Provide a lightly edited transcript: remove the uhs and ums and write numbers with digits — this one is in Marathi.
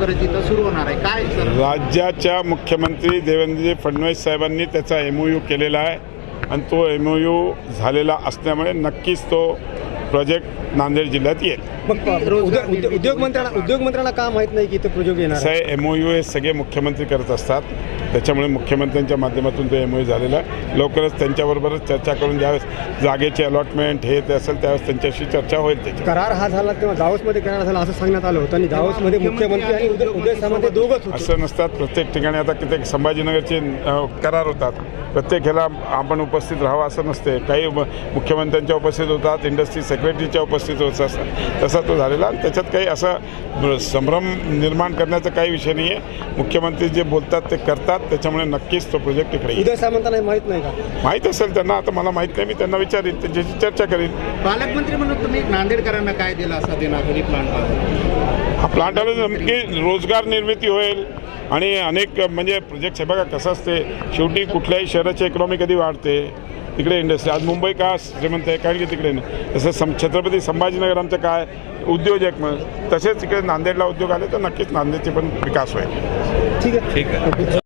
लवकरच इथं सुरू होणार आहे, काय सर? राज्याच्या मुख्यमंत्री देवेंद्रजी फडणवीस साहेबांनी त्याचा MOU केलेला आहे आणि तो MOU झालेला असल्यामुळे नक्कीच तो प्रोजेक्ट नांदेड जिल्ह्यात येईल. उद्योगमंत्र्यांना का माहीत नाही की इथे प्रोजेक्ट येणार आहे? MOU हे सगळे मुख्यमंत्री करत असतात, त्याच्यामुळे मुख्यमंत्र्यांच्या माध्यमातून तो MOU झालेला आहे. लवकरच त्यांच्याबरोबरच चर्चा करून ज्यावेळेस जागेचे अलॉटमेंट हे ते असेल त्यावेळेस त्यांच्याशी चर्चा होईल. त्याची करार हा झाला तेव्हा दावोसमध्ये करार झाला असं सांगण्यात आलं होतं आणि दावोसमध्ये मुख्यमंत्री आणि उदय सामंत हे दोघंच होते. असं नसतात. प्रत्येक ठिकाणी आता कित्येक संभाजीनगरचे करार होतात, प्रत्येक ह्याला आपण उपस्थित राहावं असं नसते. काही मुख्यमंत्र्यांच्या उपस्थित होतात, इंडस्ट्री सेक्रेटरीच्या उपस्थित होत असतात. तसा तो झालेला आणि त्याच्यात काही असं संभ्रम निर्माण करण्याचा काही विषय नाही आहे. मुख्यमंत्री जे बोलतात ते करतात, त्याच्यामुळे नक्कीच तो प्रोजेक्ट तिकडे येईल. उदय सामंतांना माहीत नाही का? माहीत असेल त्यांना, आता मला माहीत नाही, मी त्यांना विचारीन, त्यांच्याशी चर्चा करीन. पालकमंत्री म्हणून तुम्ही नांदेडकरांना काय दिला असा देणार घरी प्लांट? हा प्लांट आला नक्की रोजगार निर्मिती होईल आणि अनेक म्हणजे प्रोजेक्ट्स हे बघा कसं असते, शेवटी कुठल्याही शहराची इकॉनॉमी कधी वाढते तिकडे इंडस्ट्री. आज मुंबई का श्रीमंत आहे कारण की तिकडे नाही. तसं छत्रपती संभाजीनगर आमचं काय उद्योजक म्हणून, तसेच तिकडे नांदेडला उद्योग आले तर नक्कीच नांदेडचे पण विकास होईल. ठीक आहे.